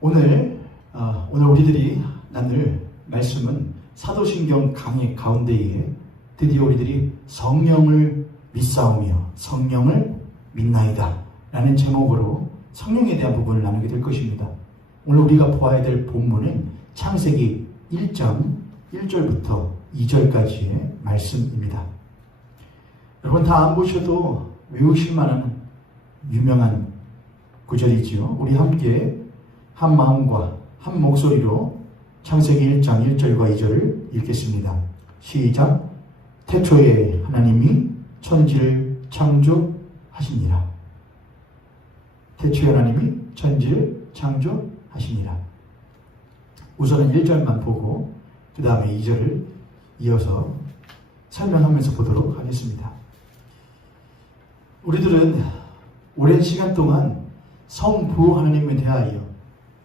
오늘 우리들이 나눌 말씀은 사도신경 강의 가운데에 드디어 우리들이 성령을 믿사오며 성령을 믿나이다 라는 제목으로 성령에 대한 부분을 나누게 될 것입니다. 오늘 우리가 보아야 될 본문은 창세기 1장 1절부터 2절까지의 말씀입니다. 여러분 다 안 보셔도 외우실 만한 유명한 구절이지요. 우리 함께 한 마음과 한 목소리로 창세기 1장 1절과 2절을 읽겠습니다. 시작. 태초에 하나님이 천지를 창조하시니라. 태초에 하나님이 천지를 창조하시니라. 우선은 1절만 보고 그 다음에 2절을 이어서 설명하면서 보도록 하겠습니다. 우리들은 오랜 시간 동안 성부 하나님에 대하여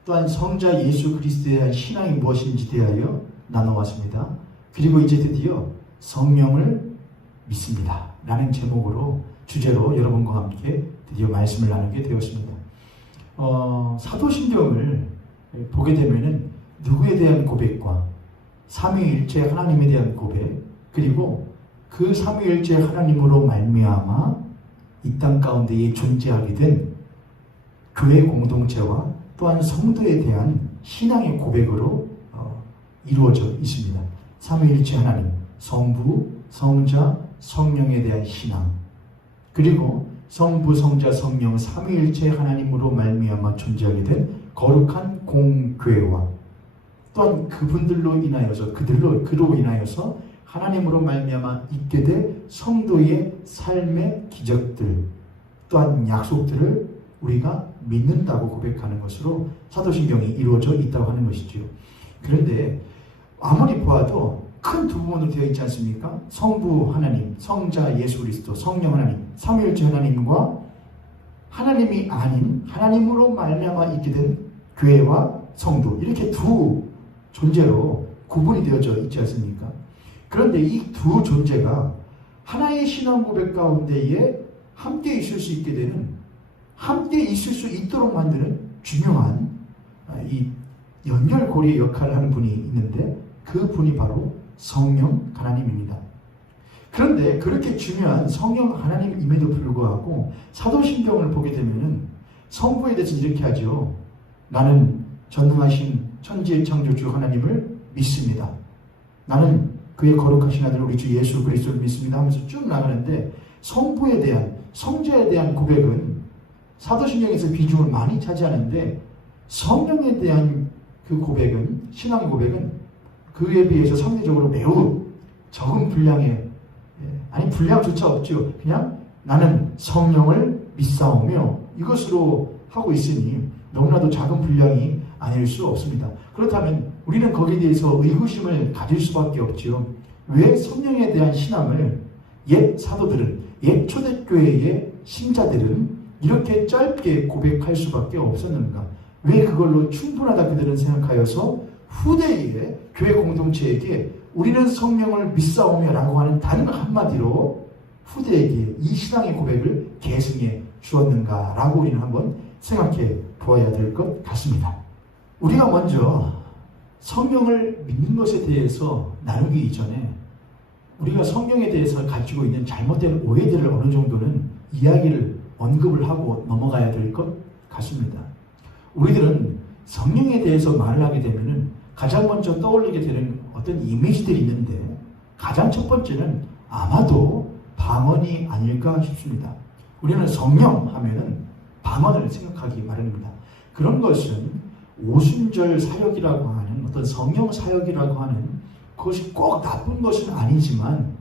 또한 성자 예수 그리스도에 대한 신앙이 무엇인지 대하여 나눠왔습니다. 그리고 이제 드디어 성령을 믿습니다 라는 제목으로 주제로 여러분과 함께 드디어 말씀을 나누게 되었습니다. 사도신경을 보게 되면은 누구에 대한 고백과 삼위일체 하나님에 대한 고백, 그리고 그 삼위일체 하나님으로 말미암아 이 땅 가운데에 존재하게 된 교회 공동체와 또한 성도에 대한 신앙의 고백으로 이루어져 있습니다. 삼위일체 하나님, 성부, 성자, 성령에 대한 신앙, 그리고 성부, 성자, 성령 삼위일체 하나님으로 말미암아 존재하게 된 거룩한 공교회와 또한 그분들로 인하여서 그로 인하여서 하나님으로 말미암아 있게 될 성도의 삶의 기적들 또한 약속들을 우리가 믿는다고 고백하는 것으로 사도신경이 이루어져 있다고 하는 것이죠. 그런데 아무리 보아도 큰 두 부분으로 되어 있지 않습니까? 성부 하나님, 성자 예수 그리스도, 성령 하나님, 삼위일체 하나님과 하나님이 아닌 하나님으로 말미암아 있게 된 교회와 성도, 이렇게 두 존재로 구분이 되어져 있지 않습니까? 그런데 이 두 존재가 하나의 신앙 고백 가운데에 함께 있을 수 있게 되는, 함께 있을 수 있도록 만드는 중요한 이 연결고리의 역할을 하는 분이 있는데 그 분이 바로 성령 하나님입니다. 그런데 그렇게 중요한 성령 하나님임에도 불구하고 사도신경을 보게 되면은 성부에 대해서 이렇게 하죠. 나는 전능하신 천지의 창조주 하나님을 믿습니다. 나는 그의 거룩하신 아들 우리 주 예수 그리스도를 믿습니다 하면서 쭉 나가는데 성부에 대한, 성자에 대한 고백은 사도신경에서 비중을 많이 차지하는데 성령에 대한 그 고백은, 신앙 고백은 그에 비해서 상대적으로 매우 적은 분량의, 아니 분량조차 없죠. 그냥 나는 성령을 믿사오며 이것으로 하고 있으니 너무나도 작은 분량이 아닐 수 없습니다. 그렇다면 우리는 거기에 대해서 의구심을 가질 수밖에 없죠. 왜 성령에 대한 신앙을 옛 사도들은, 옛 초대교회의 신자들은 이렇게 짧게 고백할 수밖에 없었는가? 왜 그걸로 충분하다 그들은 생각하여서 후대의 교회 공동체에게 우리는 성령을 믿사오며 라고 하는 단 한마디로 후대에게 이 신앙의 고백을 계승해 주었는가 라고 우리는 한번 생각해 보아야 될 것 같습니다. 우리가 먼저 성령을 믿는 것에 대해서 나누기 이전에 우리가 성령에 대해서 가지고 있는 잘못된 오해들을 어느 정도는 이야기를 언급을 하고 넘어가야 될 것 같습니다. 우리들은 성령에 대해서 말을 하게 되면은 가장 먼저 떠올리게 되는 어떤 이미지들이 있는데 가장 첫 번째는 아마도 방언이 아닐까 싶습니다. 우리는 성령 하면은 방언을 생각하기 마련입니다. 그런 것은 오순절 사역이라고 하는 어떤 성령 사역이라고 하는 그것이 꼭 나쁜 것은 아니지만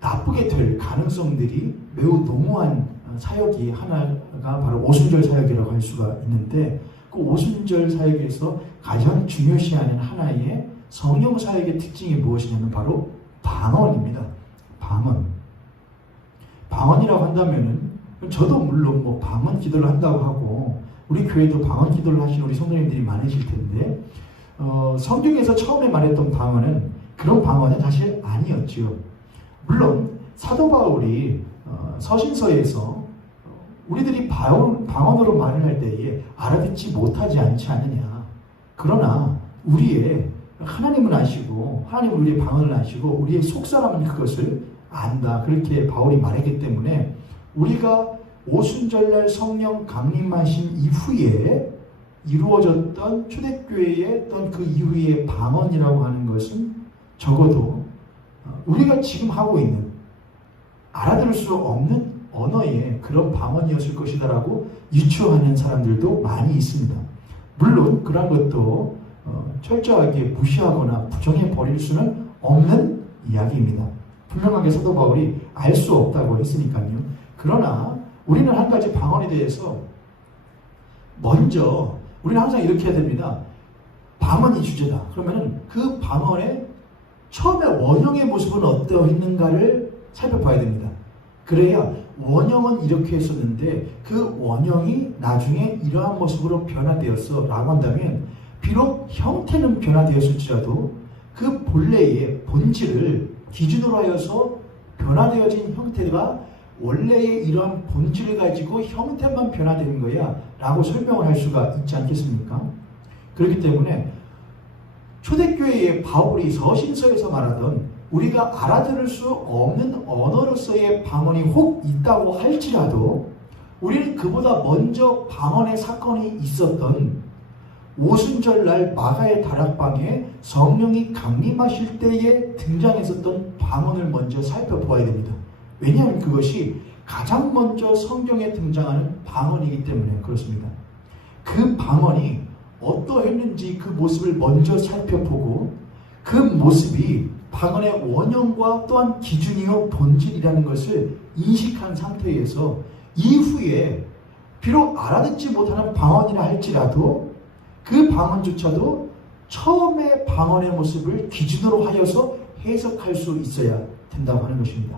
나쁘게 될 가능성들이 매우 농후한 사역이 하나가 바로 오순절 사역이라고 할 수가 있는데 그 오순절 사역에서 가장 중요시하는 하나의 성령 사역의 특징이 무엇이냐면 바로 방언입니다. 방언이라고 한다면은 저도 물론 뭐 방언 기도를 한다고 하고 우리 교회도 방언 기도를 하시는 우리 성도님들이 많으실 텐데 성경에서 처음에 말했던 방언은 그런 방언은 사실 아니었죠. 물론 사도 바울이 서신서에서 우리들이 방언으로 말을 할 때에 알아듣지 못하지 않지 않느냐. 그러나 우리의 하나님은 아시고 하나님은 우리의 방언을 아시고 우리의 속사람은 그것을 안다. 그렇게 바울이 말했기 때문에 우리가 오순절날 성령 강림하신 이후에 이루어졌던 초대교회의 어떤 그 이후의 방언이라고 하는 것은 적어도 우리가 지금 하고 있는 알아들을 수 없는 언어의 그런 방언이었을 것이다라고 유추하는 사람들도 많이 있습니다. 물론 그런 것도 철저하게 무시하거나 부정해 버릴 수는 없는 이야기입니다. 분명하게 사도 바울이 알 수 없다고 했으니까요. 그러나 우리는 한 가지 방언에 대해서 먼저 우리는 항상 이렇게 해야 됩니다. 방언이 주제다. 그러면은 그 방언의 처음에 원형의 모습은 어떠했는가를 살펴봐야 됩니다. 그래야 원형은 이렇게 했었는데 그 원형이 나중에 이러한 모습으로 변화되었어 라고 한다면 비록 형태는 변화되었을지라도 그 본래의 본질을 기준으로 하여서 변화되어진 형태가 원래의 이러한 본질을 가지고 형태만 변화되는 거야 라고 설명을 할 수가 있지 않겠습니까? 그렇기 때문에 초대교회의 바울이 서신서에서 말하던 우리가 알아들을 수 없는 언어로서의 방언이 혹 있다고 할지라도 우리는 그보다 먼저 방언의 사건이 있었던 오순절날 마가의 다락방에 성령이 강림하실 때에 등장했었던 방언을 먼저 살펴보아야 됩니다. 왜냐하면 그것이 가장 먼저 성경에 등장하는 방언이기 때문에 그렇습니다. 그 방언이 어떠했는지 그 모습을 먼저 살펴보고 그 모습이 방언의 원형과 또한 기준이요 본질이라는 것을 인식한 상태에서 이후에 비록 알아듣지 못하는 방언이라 할지라도 그 방언조차도 처음의 방언의 모습을 기준으로 하여서 해석할 수 있어야 된다고 하는 것입니다.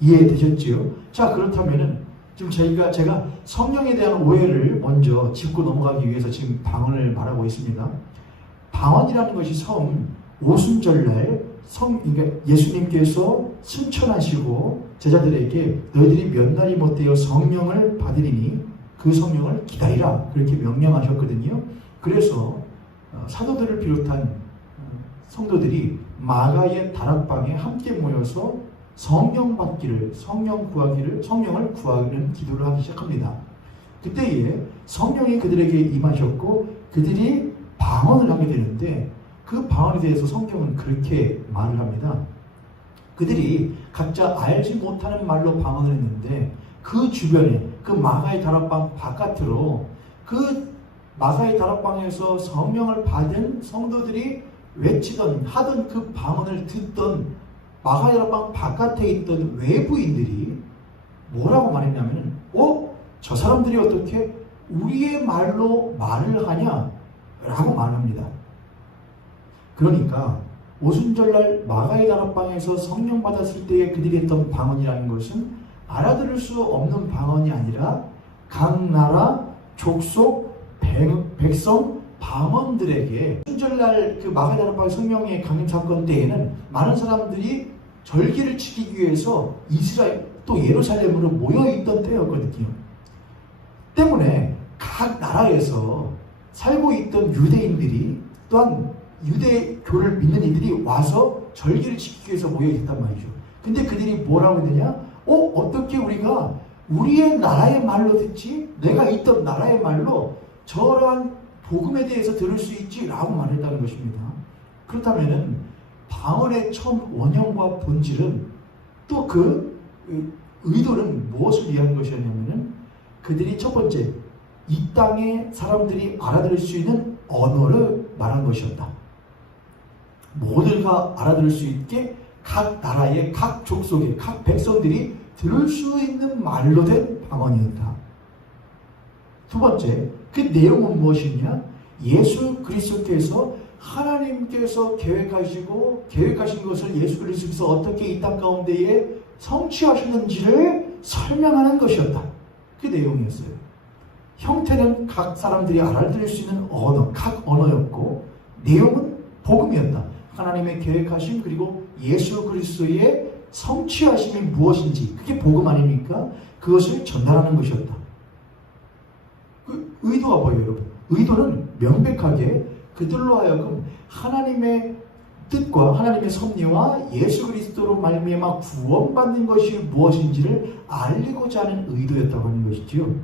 이해되셨지요? 자, 그렇다면은 지금 제가 성령에 대한 오해를 먼저 짚고 넘어가기 위해서 지금 방언을 말하고 있습니다. 방언이라는 것이 처음 오순절날 그러니까 예수님께서 승천하시고 제자들에게 너희들이 몇 날이 못되어 성령을 받으리니 그 성령을 기다리라 그렇게 명령하셨거든요. 그래서 사도들을 비롯한 성도들이 마가의 다락방에 함께 모여서 성령을 구하는 기도를 하기 시작합니다. 그때에 성령이 그들에게 임하셨고 그들이 방언을 하게 되는데 그 방언에 대해서 성경은 그렇게 말을 합니다. 그들이 각자 알지 못하는 말로 방언을 했는데 그 주변에 그 마가의 다락방 바깥으로 그 마가의 다락방에서 성령을 받은 성도들이 외치던 하던 그 방언을 듣던 마가의 다락방 바깥에 있던 외부인들이 뭐라고 말했냐면 저 사람들이 어떻게 우리의 말로 말을 하냐? 라고 말합니다. 그러니까 오순절날 마가의 다락방에서 성령 받았을 때에 그들이 했던 방언이라는 것은 알아들을 수 없는 방언이 아니라 각 나라, 족속, 백성, 방언들에게 오순절날 그 마가의 다락방 성령의 강림 사건 때에는 많은 사람들이 절기를 지키기 위해서 이스라엘 또 예루살렘으로 모여있던 때였거든요. 때문에 각 나라에서 살고 있던 유대인들이 또한 유대교를 믿는 이들이 와서 절기를 지키기 위해서 모여있단 말이죠. 근데 그들이 뭐라고 했느냐? 어떻게 우리가 우리의 나라의 말로 듣지? 내가 있던 나라의 말로 저러한 복음에 대해서 들을 수 있지? 라고 말했다는 것입니다. 그렇다면은 방언의 처음 원형과 본질은 또 그 의도는 무엇을 위한 것이었냐면은 그들이 첫 번째 이 땅의 사람들이 알아들을 수 있는 언어를 말한 것이었다. 모두가 알아들을 수 있게 각 나라의 각 족속의 각 백성들이 들을 수 있는 말로 된 방언이었다. 두 번째, 그 내용은 무엇이냐? 예수 그리스도께서 하나님께서 계획하신 것을 예수 그리스도께서 어떻게 이 땅 가운데에 성취하셨는지를 설명하는 것이었다. 그 내용이었어요. 형태는 각 사람들이 알아들을 수 있는 언어, 각 언어였고 내용은 복음이었다. 하나님의 계획하심 그리고 예수 그리스도의 성취하심이 무엇인지 그게 복음 아닙니까? 그것을 전달하는 것이었다. 의도가 뭐예요, 여러분? 의도는 명백하게 그들로 하여금 하나님의 뜻과 하나님의 섭리와 예수 그리스도로 말미암아 구원받는 것이 무엇인지를 알리고자 하는 의도였다고 하는 것이지요.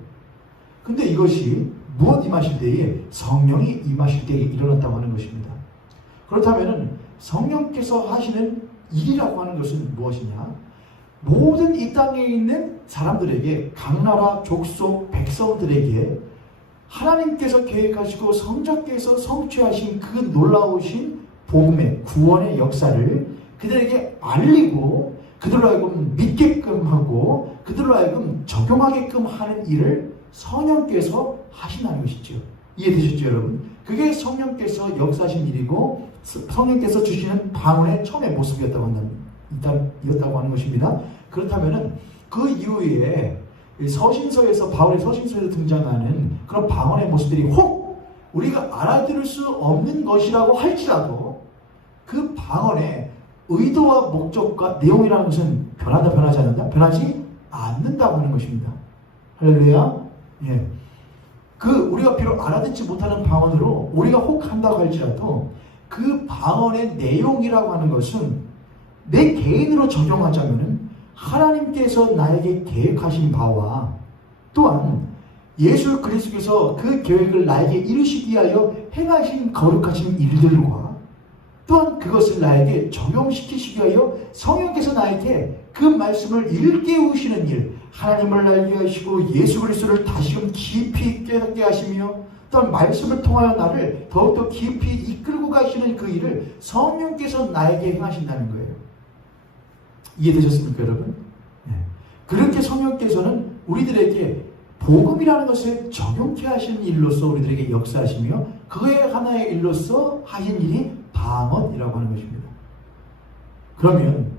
근데 이것이 무엇 임하실 때에? 성령이 임하실 때에 일어났다고 하는 것입니다. 그렇다면 성령께서 하시는 일이라고 하는 것은 무엇이냐? 모든 이 땅에 있는 사람들에게, 각 나라, 족속, 백성들에게 하나님께서 계획하시고 성자께서 성취하신 그 놀라우신 복음의 구원의 역사를 그들에게 알리고 그들로 하여금 믿게끔 하고 그들로 하여금 적용하게끔 하는 일을 성령께서 하신다는 것이죠. 이해되셨죠, 여러분? 그게 성령께서 역사하신 일이고 성령께서 주시는 방언의 처음의 모습이었다고 하는 것입니다. 그렇다면 그 이후에 서신서에서, 바울의 서신서에서 등장하는 그런 방언의 모습들이 혹 우리가 알아들을 수 없는 것이라고 할지라도 그 방언의 의도와 목적과 내용이라는 것은 변하지 않는다? 변하지 않는다고 하는 것입니다. 할렐루야. 예. 우리가 비록 알아듣지 못하는 방언으로 우리가 혹 한다고 할지라도 그 방언의 내용이라고 하는 것은 내 개인으로 적용하자면은 하나님께서 나에게 계획하신 바와 또한 예수 그리스도께서 그 계획을 나에게 이루시기 위하여 행하신 거룩하신 일들과 또한 그것을 나에게 적용시키시기 위하여 성령께서 나에게 그 말씀을 일깨우시는 일, 하나님을 알게 하시고 예수 그리스도를 다시금 깊이 깨닫게 하시며 또한 말씀을 통하여 나를 더욱더 깊이 이끌고 가시는 그 일을 성령께서 나에게 행하신다는 거예요. 이해되셨습니까, 여러분? 네. 그렇게 성령께서는 우리들에게 복음이라는 것을 적용케 하시는 일로서 우리들에게 역사하시며 그의 하나의 일로서 하신 일이 방언이라고 하는 것입니다. 그러면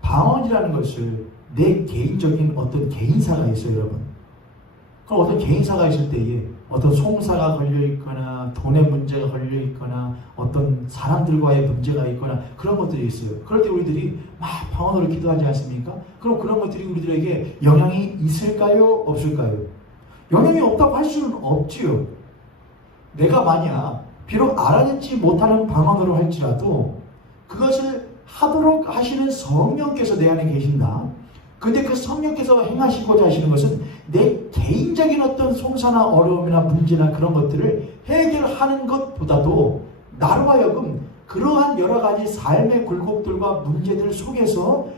방언이라는 것을 내 개인적인 어떤 개인사가 있어요, 여러분. 그럼 어떤 개인사가 있을 때에 어떤 송사가 걸려있거나 돈의 문제가 걸려있거나 어떤 사람들과의 문제가 있거나 그런 것들이 있어요. 그럴 때 우리들이 막 방언으로 기도하지 않습니까? 그럼 그런 것들이 우리들에게 영향이 있을까요? 없을까요? 영향이 없다고 할 수는 없지요. 내가 만약 비록 알아듣지 못하는 방언으로 할지라도 그것을 하도록 하시는 성령께서 내 안에 계신다. 근데 그 성령께서 행하시고자 하시는 것은 내 개인적인 어떤 송사나 어려움이나 문제나 그런 것들을 해결하는 것보다도 나로 하여금 그러한 여러 가지 삶의 굴곡들과 문제들 속에서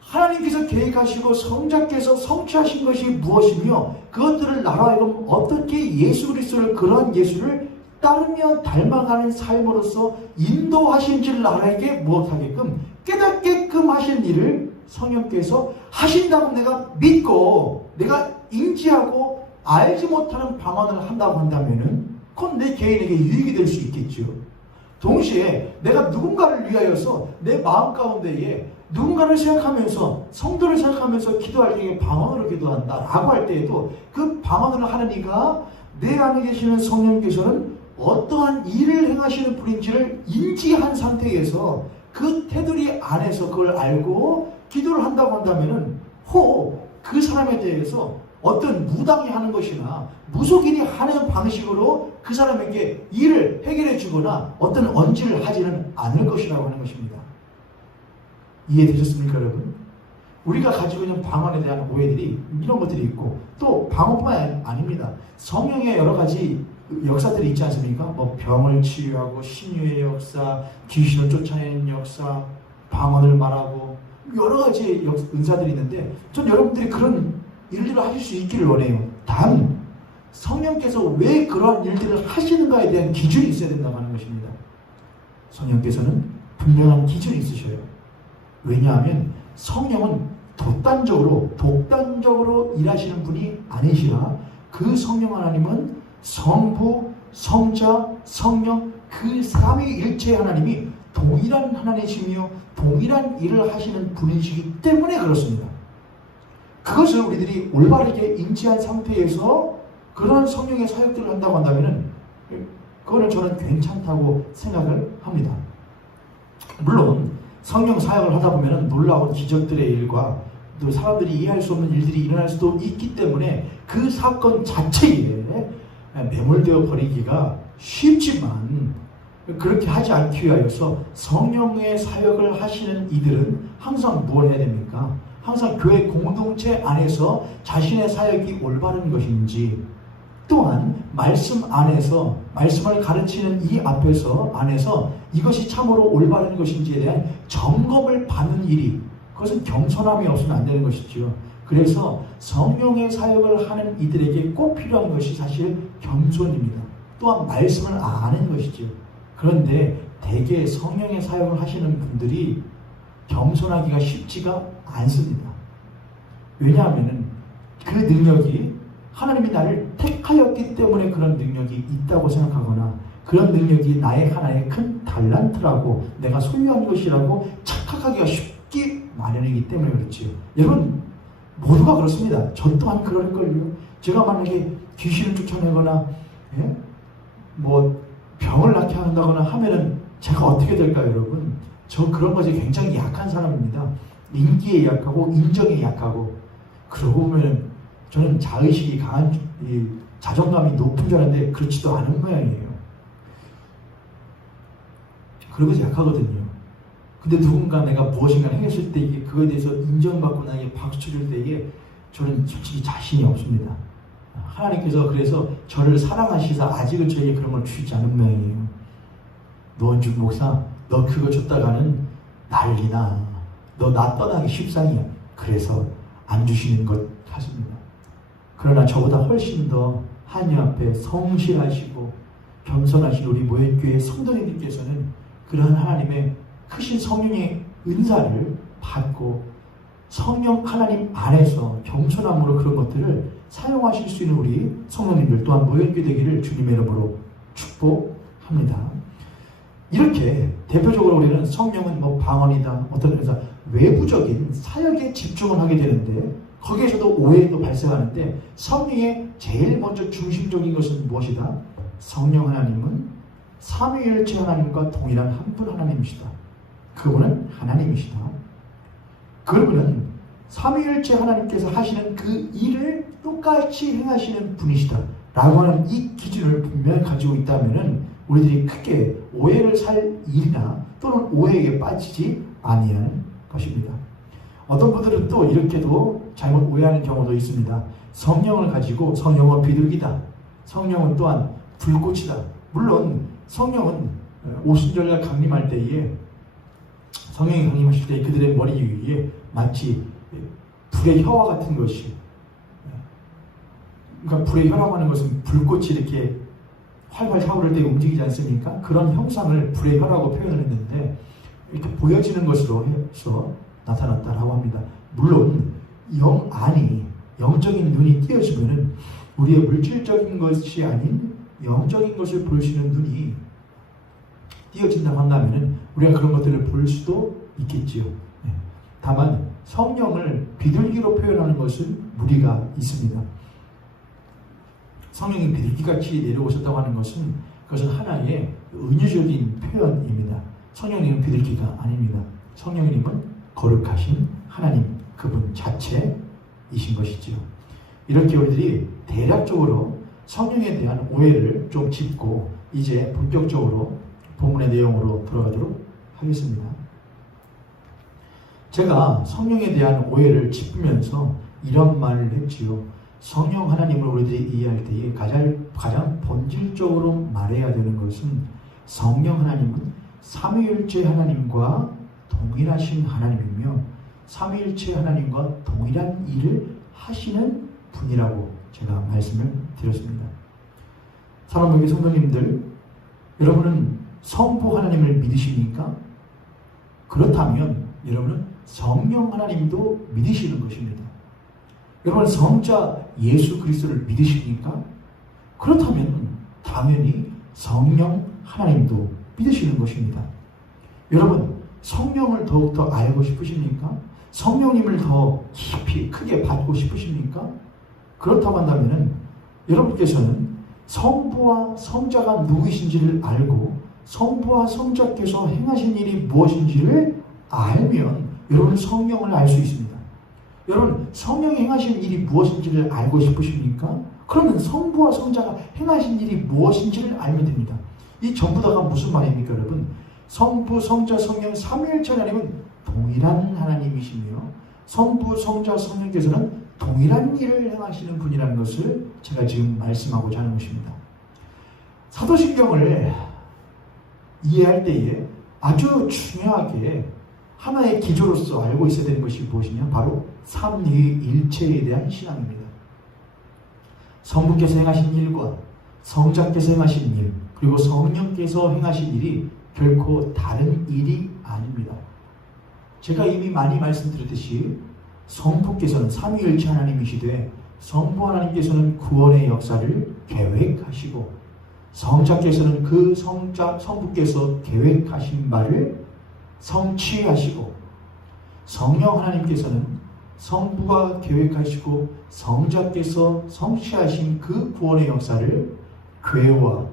하나님께서 계획하시고 성자께서 성취하신 것이 무엇이며 그것들을 나로 하여금 어떻게 예수 그리스도를 그러한 예수를 따르며 닮아가는 삶으로서 인도하신지를 나에게 무엇하게끔 깨닫게끔 하신 일을 성령께서 하신다고 내가 믿고 내가 인지하고 알지 못하는 방언을 한다고 한다면은 그건 내 개인에게 유익이 될 수 있겠죠. 동시에 내가 누군가를 위하여서 내 마음 가운데에 누군가를 생각하면서 성도를 생각하면서 기도할 때에 방언으로 기도한다 라고 할 때에도 그 방언을 하는 이가 내 안에 계시는 성령께서는 어떠한 일을 행하시는 분인지를 인지한 상태에서 그 테두리 안에서 그걸 알고 기도를 한다고 한다면은 혹 그 사람에 대해서 어떤 무당이 하는 것이나 무속인이 하는 방식으로 그 사람에게 일을 해결해 주거나 어떤 언지를 하지는 않을 것이라고 하는 것입니다. 이해되셨습니까, 여러분? 우리가 가지고 있는 방언에 대한 오해들이 이런 것들이 있고 또 방언뿐만 아닙니다. 성령의 여러 가지 역사들이 있지 않습니까? 뭐 병을 치유하고 신유의 역사, 귀신을 쫓아내는 역사, 방언을 말하고 여러 가지 은사들이 있는데 전 여러분들이 그런 일들을 하실 수 있기를 원해요. 단 성령께서 왜 그러한 일들을 하시는가에 대한 기준이 있어야 된다고 하는 것입니다. 성령께서는 분명한 기준이 있으셔요. 왜냐하면 성령은 독단적으로 일하시는 분이 아니시라 그 성령 하나님은 성부, 성자, 성령 그 삼위일체 하나님이 동일한 하나님이시며 동일한 일을 하시는 분이시기 때문에 그렇습니다. 그것을 우리들이 올바르게 인지한 상태에서 그런 성령의 사역들을 한다고 한다면 그거는 저는 괜찮다고 생각을 합니다. 물론 성령 사역을 하다 보면 놀라운 기적들의 일과 또 사람들이 이해할 수 없는 일들이 일어날 수도 있기 때문에 그 사건 자체에 매몰되어 버리기가 쉽지만 그렇게 하지 않기 위하여서 성령의 사역을 하시는 이들은 항상 무엇을 해야 됩니까? 항상 교회 공동체 안에서 자신의 사역이 올바른 것인지, 또한 말씀 안에서 말씀을 가르치는 이 안에서 이것이 참으로 올바른 것인지에 대한 점검을 받는 일이, 그것은 겸손함이 없으면 안 되는 것이죠. 그래서 성령의 사역을 하는 이들에게 꼭 필요한 것이 사실 겸손입니다. 또한 말씀을 아는 것이죠. 그런데 대개 성령의 사역을 하시는 분들이 겸손하기가 쉽지가 않습니다. 왜냐하면 그 능력이 하나님이 나를 택하였기 때문에 그런 능력이 있다고 생각하거나, 그런 능력이 나의 하나의 큰 달란트라고, 내가 소유한 것이라고 착각하기가 쉽기 마련이기 때문에 그렇지요. 여러분 모두가 그렇습니다. 저 또한 그럴걸요. 제가 만약에 귀신을 쫓아내거나 병을 낫게 한다거나 하면은 제가 어떻게 될까요, 여러분? 저 그런 것이 굉장히 약한 사람입니다. 인기에 약하고 인정에 약하고, 그러고 보면 저는 자의식이 강한, 자존감이 높은 줄 알았는데 그렇지도 않은 모양이에요. 그러고서 약하거든요. 근데 누군가 내가 무엇인가 행했을 때 그거에 대해서 인정받고 나에게 박수 쳐줄 때에 저는 솔직히 자신이 없습니다. 하나님께서 그래서 저를 사랑하시사 아직은 저에게 그런 걸 주시지 않은 모양이에요. 노원준 목사, 너 그거 줬다가는 난리나. 너 나 떠나기 십상이야. 그래서 안 주시는 것 같습니다. 그러나 저보다 훨씬 더 하나님 앞에 성실하시고 겸손하신 우리 모현교회 성도님들께서는 그러한 하나님의 크신 성령의 은사를 받고 성령 하나님 안에서 겸손함으로 그런 것들을 사용하실 수 있는 우리 성도님들 또한 모현교회 되기를 주님의 이름으로 축복합니다. 이렇게 대표적으로 우리는 성령은 방언이다, 어떤 의사, 외부적인 사역에 집중을 하게 되는데, 거기에서도 오해도 발생하는데, 성령의 제일 먼저 중심적인 것은 무엇이다? 성령 하나님은 삼위일체 하나님과 동일한 한 분 하나님이시다. 그분은 하나님이시다. 그분은 삼위일체 하나님께서 하시는 그 일을 똑같이 행하시는 분이시다 라고 하는 이 기준을 분명히 가지고 있다면 우리들이 크게 오해를 살 일이나 또는 오해에게 빠지지 아니하는 것입니다. 어떤 분들은 또 이렇게도 잘못 오해하는 경우도 있습니다. 성령을 가지고 성령은 비둘기다, 성령은 또한 불꽃이다. 물론 성령은 오순절날 강림할 때에, 성령이 강림하실 때 그들의 머리 위에 마치 불의 혀와 같은 것이, 그러니까 불의 혀라고 하는 것은 불꽃이 이렇게 활활 타오를 때 움직이지 않습니까? 그런 형상을 불의 혀라고 표현을 했는데, 이렇게 보여지는 것으로 해서 나타났다라고 합니다. 물론 영 안이, 영적인 눈이 띄어지면은 우리의 물질적인 것이 아닌 영적인 것을 볼 수 있는 눈이 띄어진다고 한다면은 우리가 그런 것들을 볼 수도 있겠지요. 다만 성령을 비둘기로 표현하는 것은 무리가 있습니다. 성령이 비둘기같이 내려오셨다고 하는 것은, 그것은 하나의 은유적인 표현입니다. 성령님은 비둘기가 아닙니다. 성령님은 거룩하신 하나님, 그분 자체이신 것이지요. 이렇게 우리들이 대략적으로 성령에 대한 오해를 좀 짚고 이제 본격적으로 본문의 내용으로 들어가도록 하겠습니다. 제가 성령에 대한 오해를 짚으면서 이런 말을 했지요. 성령 하나님을 우리들이 이해할 때에 가장 본질적으로 말해야 되는 것은, 성령 하나님은 삼위일체 하나님과 동일하신 하나님이며 삼위일체 하나님과 동일한 일을 하시는 분이라고 제가 말씀을 드렸습니다. 사랑하는 성도님들, 여러분은 성부 하나님을 믿으십니까? 그렇다면 여러분은 성령 하나님도 믿으시는 것입니다. 여러분 성자 예수 그리스도를 믿으십니까? 그렇다면 당연히 성령 하나님도 믿으시는 것입니다. 여러분 성령을 더욱더 알고 싶으십니까? 성령님을 더 깊이 크게 받고 싶으십니까? 그렇다고 한다면 여러분께서는 성부와 성자가 누구이신지를 알고 성부와 성자께서 행하신 일이 무엇인지를 알면 여러분은 성령을 알 수 있습니다. 여러분 성령이 행하신 일이 무엇인지를 알고 싶으십니까? 그러면 성부와 성자가 행하신 일이 무엇인지를 알면 됩니다. 이 전부 다가 무슨 말입니까, 여러분? 성부, 성자, 성령, 삼위일체 하나님은 동일한 하나님이시며 성부, 성자, 성령께서는 동일한 일을 행하시는 분이라는 것을 제가 지금 말씀하고자 하는 것입니다. 사도신경을 이해할 때에 아주 중요하게 하나의 기조로서 알고 있어야 되는 것이 무엇이냐? 바로 삼위일체에 대한 신앙입니다. 성부께서 행하신 일과 성자께서 행하신 일, 그리고 성령께서 행하신 일이 결코 다른 일이 아닙니다. 제가 이미 많이 말씀드렸듯이 성부께서는 삼위일체 하나님이시되 성부 하나님께서는 구원의 역사를 계획하시고 성자께서는 그 성부께서 계획하신 바를 성취하시고 성령 하나님께서는 성부가 계획하시고 성자께서 성취하신 그 구원의 역사를 교회와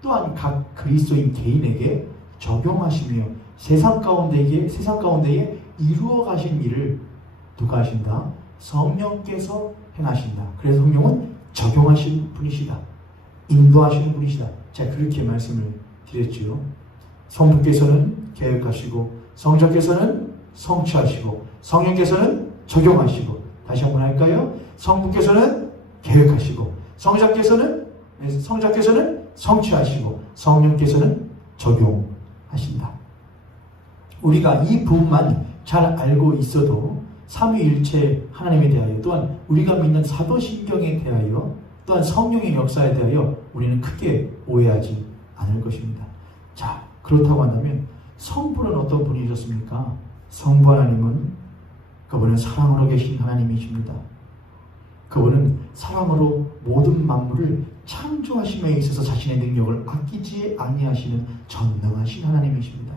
또한 각 그리스도인 개인에게 적용하시며 세상 가운데에 이루어 가신 일을 누가 하신다? 성령께서 행하신다. 그래서 성령은 적용하시는 분이시다. 인도하시는 분이시다. 제가 그렇게 말씀을 드렸지요. 성부께서는 계획하시고 성자께서는 성취하시고 성령께서는 적용하시고, 다시 한번 할까요? 성부께서는 계획하시고 성자께서는 성취하시고 성령께서는 적용하신다. 우리가 이 부분만 잘 알고 있어도 삼위일체 하나님에 대하여, 또한 우리가 믿는 사도신경에 대하여, 또한 성령의 역사에 대하여 우리는 크게 오해하지 않을 것입니다. 자, 그렇다고 한다면 성부는 어떤 분이셨습니까? 성부 하나님은 그분은 사랑으로 계신 하나님이십니다. 그분은 사랑으로 모든 만물을 창조하심에 있어서 자신의 능력을 아끼지 아니하시는 전능하신 하나님이십니다.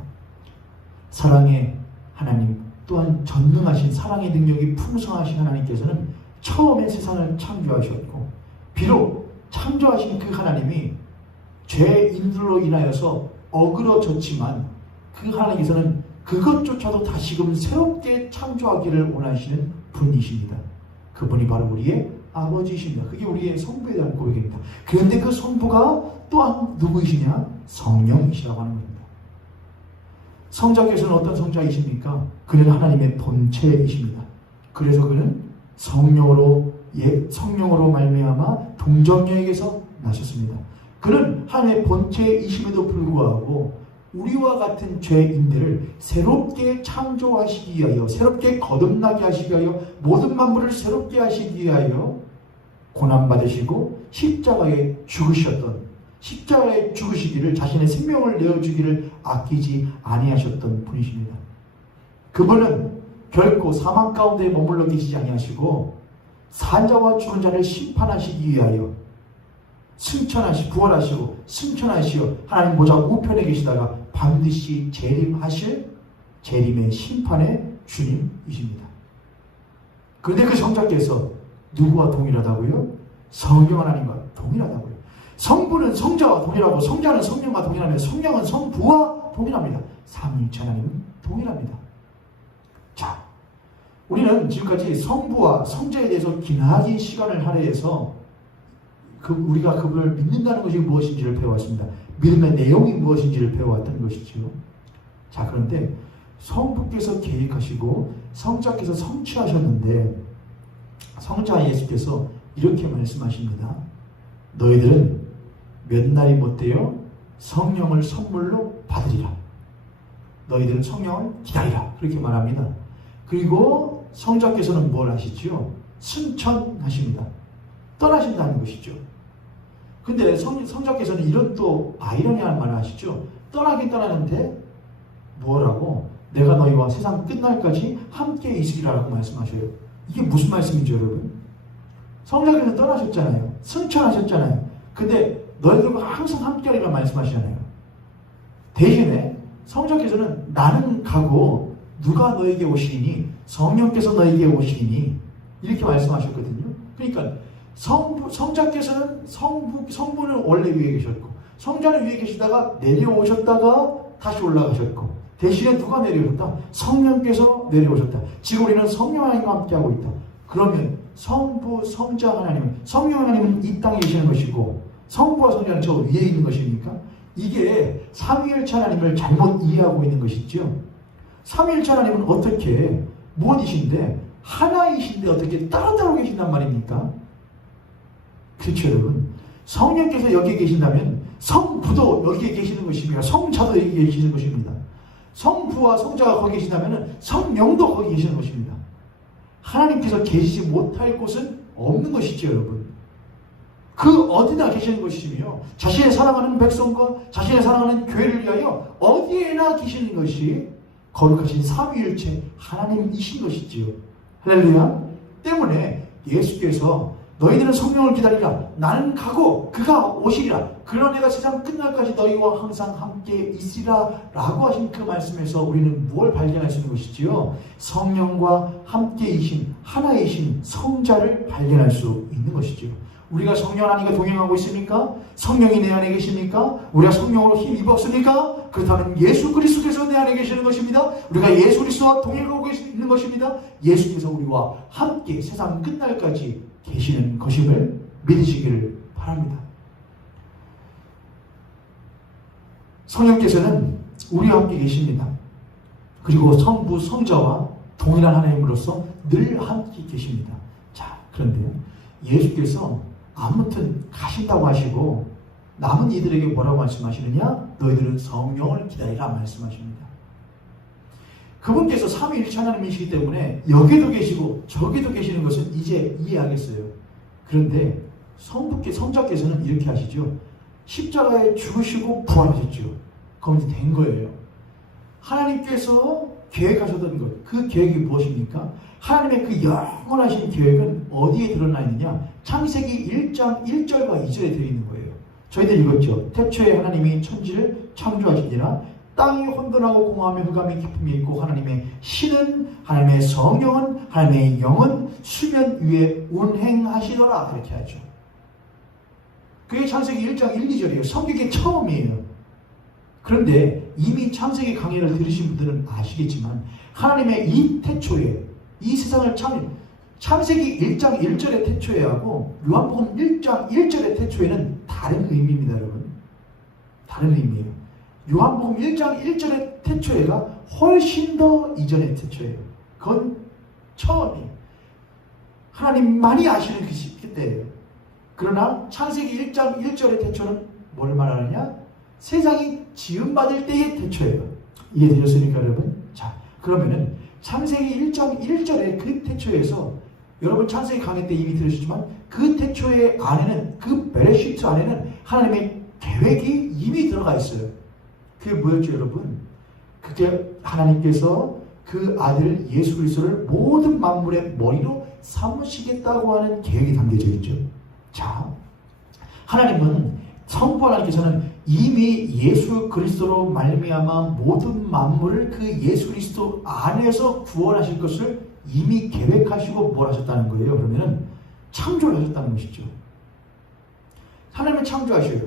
사랑의 하나님, 또한 전능하신 사랑의 능력이 풍성하신 하나님께서는 처음에 세상을 창조하셨고, 비록 창조하신 그 하나님이 죄인들로 인하여서 어그러졌지만 그 하나님께서는 그것조차도 다시금 새롭게 창조하기를 원하시는 분이십니다. 그분이 바로 우리의 아버지이십니다. 그게 우리의 성부에 대한 고백입니다. 그런데 그 성부가 또한 누구이시냐? 성령이시라고 하는 겁니다. 성자께서는 어떤 성자이십니까? 그는 하나님의 본체이십니다. 그래서 그는 성령으로 말미암아 동정녀에게서 나셨습니다. 그는 하나님의 본체이심에도 불구하고 우리와 같은 죄인들을 새롭게 창조하시기 위하여, 새롭게 거듭나게 하시기 위하여, 모든 만물을 새롭게 하시기 위하여 고난받으시고 십자가에 죽으시기를, 자신의 생명을 내어주기를 아끼지 아니하셨던 분이십니다. 그분은 결코 사망 가운데 머물러 계시지 아니하시고 산자와 죽은 자를 심판하시기 위하여 부활하시고 승천하시어 하나님 보좌 우편에 계시다가 반드시 재림하실 재림의 심판의 주님이십니다. 그런데 그 성자께서 누구와 동일하다고요? 성령 하나님과 동일하다고요. 성부는 성자와 동일하고 성자는 성령과 동일하며 성령은 성부와 동일합니다. 삼위일체 하나님은 동일합니다. 자, 우리는 지금까지 성부와 성자에 대해서 기나긴 시간을 할애해서 우리가 그분을 믿는다는 것이 무엇인지를 배워왔습니다. 믿음의 내용이 무엇인지를 배워왔다는 것이죠. 자, 그런데 성부께서 계획하시고 성자께서 성취하셨는데 성자 예수께서 이렇게 말씀하십니다. 너희들은 몇 날이 못되어 성령을 선물로 받으리라. 너희들은 성령을 기다리라. 그렇게 말합니다. 그리고 성자께서는 뭘 하시죠? 승천하십니다. 떠나신다는 것이죠. 근데 성자께서는 이런 또 아이러니한 말을 하시죠. 떠나긴 떠나는데 뭐라고? 내가 너희와 세상 끝날까지 함께 있으리라고 말씀하셔요. 이게 무슨 말씀이죠, 여러분? 성자께서는 떠나셨잖아요. 승천하셨잖아요. 근데 너희들과 항상 함께하리라고 말씀하시잖아요. 대신에 성자께서는 나는 가고 누가 너에게 오시니? 성령께서 너에게 오시니? 이렇게 말씀하셨거든요. 그러니까 성자께서는 성부는 원래 위에 계셨고 성자는 위에 계시다가 내려오셨다가 다시 올라가셨고 대신에 누가 내려오셨다? 성령께서 내려오셨다. 지금 우리는 성령 하나님과 함께하고 있다. 그러면 성부, 성자 하나님, 성령 하나님은 이 땅에 계시는 것이고 성부와 성자는 저 위에 있는 것입니까? 이게 삼위일체 하나님을 잘못 이해하고 있는 것이죠. 삼위일체 하나님은 어떻게 무엇이신데 하나이신데 어떻게 따로따로 계신단 말입니까? 그렇죠, 여러분. 성령께서 여기에 계신다면 성부도 여기에 계시는 것입니다. 성자도 여기에 계시는 것입니다. 성부와 성자가 거기 계신다면 성령도 거기 계시는 것입니다. 하나님께서 계시지 못할 곳은 없는 것이죠, 여러분. 그 어디나 계시는 것이며 자신의 사랑하는 백성과 자신의 사랑하는 교회를 위하여 어디에나 계시는 것이 거룩하신 삼위일체 하나님이신 것이지요. 할렐루야. 때문에 예수께서 너희들은 성령을 기다리라. 나는 가고 그가 오시리라. 그러나 내가 세상 끝날까지 너희와 항상 함께 있으리라 라고 하신 그 말씀에서 우리는 무엇을 발견할 수 있는 것이지요? 성령과 함께이신 하나이신 성자를 발견할 수 있는 것이지요. 우리가 성령 하나님과 동행하고 있습니까? 성령이 내 안에 계십니까? 우리가 성령으로 힘입었습니까? 그렇다면 예수 그리스도께서 내 안에 계시는 것입니다. 우리가 예수 그리스도와 동행하고 있는 것입니다. 예수께서 우리와 함께 세상 끝날까지 계시는 것임을 믿으시기를 바랍니다. 성령께서는 우리와 함께 계십니다. 그리고 성부, 성자와 동일한 하나님으로서 늘 함께 계십니다. 자, 그런데요. 예수께서 아무튼 가신다고 하시고 남은 이들에게 뭐라고 말씀하시느냐? 너희들은 성령을 기다리라 말씀하십니다. 그분께서 삼위일체 하나님이시기 때문에 여기도 계시고 저기도 계시는 것은 이제 이해하겠어요. 그런데 성자께서는 이렇게 하시죠. 십자가에 죽으시고 부활하셨죠. 그건 이제 된 거예요. 하나님께서 계획하셨던 것, 그 계획이 무엇입니까? 하나님의 그 영원하신 계획은 어디에 드러나 있느냐? 창세기 1장 1절과 2절에 되어 있는 거예요. 저희들 읽었죠. 태초에 하나님이 천지를 창조하시니라. 땅이 혼돈하고 공허하며 흑암의 깊음이 있고 하나님의 신은 하나님의 성령은 하나님의 영은 수면 위에 운행하시더라. 그렇게 하죠. 그게 창세기 1장 1, 2절이에요. 성경의 처음이에요. 그런데 이미 창세기 강의를 들으신 분들은 아시겠지만 하나님의 이 태초에 이 세상을 창세기 1장 1절의 태초에하고 요한복음 1장 1절의 태초에는 다른 의미입니다, 여러분. 다른 의미예요. 요한복음 1장 1절의 태초에가 훨씬 더 이전의 태초예요. 그건 처음이에요. 하나님만이 아시는 그때예요. 그러나 창세기 1장 1절의 태초는 뭘 말하느냐? 세상이 지음받을 때의 태초예요. 이해되셨습니까, 여러분? 자, 그러면은 창세기 1장 1절의 그 태초에서 여러분 창세기 강의 때 이미 들으셨지만 그 태초의 안에는 그 베레시트 안에는 하나님의 계획이 이미 들어가 있어요. 그게 뭐였죠, 여러분? 그게 하나님께서 그 아들 예수 그리스도를 모든 만물의 머리로 삼으시겠다고 하는 계획이 담겨져 있죠. 자, 하나님은 성부 하나님께서는 이미 예수 그리스도로 말미암아 모든 만물을 그 예수 그리스도 안에서 구원하실 것을 이미 계획하시고 뭘 하셨다는 거예요. 그러면은 창조를 하셨다는 것이죠. 하나님은 창조하셔요.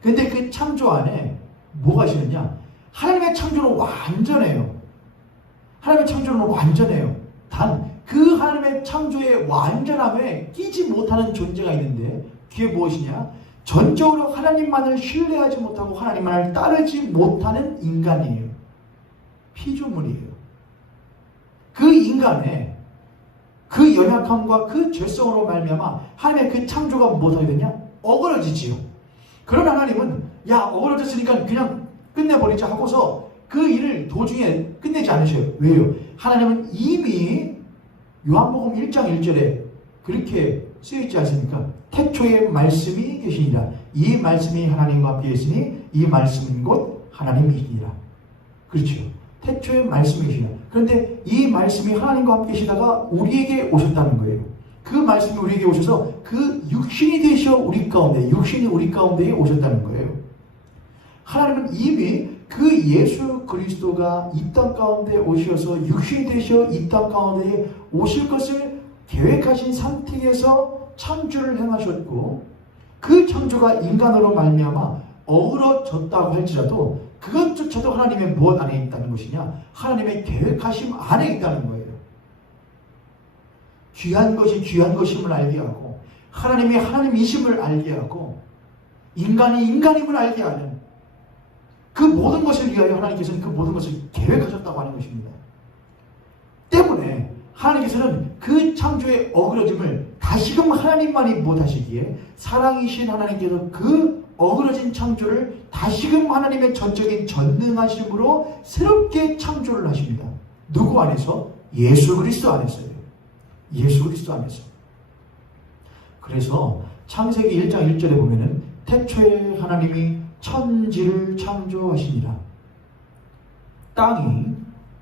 근데 그 창조 안에 뭐가 하시느냐? 하나님의 창조는 완전해요. 하나님의 창조는 완전해요. 단 그 하나님의 창조의 완전함에 끼지 못하는 존재가 있는데 그게 무엇이냐? 전적으로 하나님만을 신뢰하지 못하고 하나님만을 따르지 못하는 인간이에요. 피조물이에요. 그 인간의 그 연약함과 그 죄성으로 말미암아 하나님의 그 창조가 무엇하게 되냐? 어그러지지요. 그런 하나님은 야 어그러졌으니까 그냥 끝내버리자 하고서 그 일을 도중에 끝내지 않으셔요. 왜요? 하나님은 이미 요한복음 1장 1절에 그렇게 쓰여있지 않습니까? 태초에 말씀이 계시니라. 이 말씀이 하나님과 함께 있으니 이 말씀은 곧 하나님이시니라. 그렇죠. 태초에 말씀이 계시니라. 그런데 이 말씀이 하나님과 함께 계시다가 우리에게 오셨다는 거예요. 그 말씀이 우리에게 오셔서 그 육신이 되셔 우리 가운데, 육신이 우리 가운데에 오셨다는 거예요. 하나님은 이미 그 예수 그리스도가 이 땅 가운데 오셔서 육신이 되셔 이 땅 가운데에 오실 것을 계획하신 상태에서 창조를 행하셨고 그 창조가 인간으로 말미암아 어우러졌다고 할지라도 그것조차도 하나님의 무엇 안에 있다는 것이냐? 하나님의 계획하심 안에 있다는 거예요. 귀한 것이 귀한 것임을 알게 하고 하나님이 하나님이심을 알게 하고 인간이 인간임을 알게 하는 그 모든 것을 위하여 하나님께서는 그 모든 것을 계획하셨다고 하는 것입니다. 때문에 하나님께서는 그 창조의 어그러짐을 다시금 하나님만이 못하시기에 사랑이신 하나님께서 그 어그러진 창조를 다시금 하나님의 전적인 전능하심으로 새롭게 창조를 하십니다. 누구 안에서? 예수 그리스도 안에서요. 예수 그리스도 안에서. 그래서 창세기 1장 1절에 보면은 태초에 하나님이 천지를 창조하시니라. 땅이,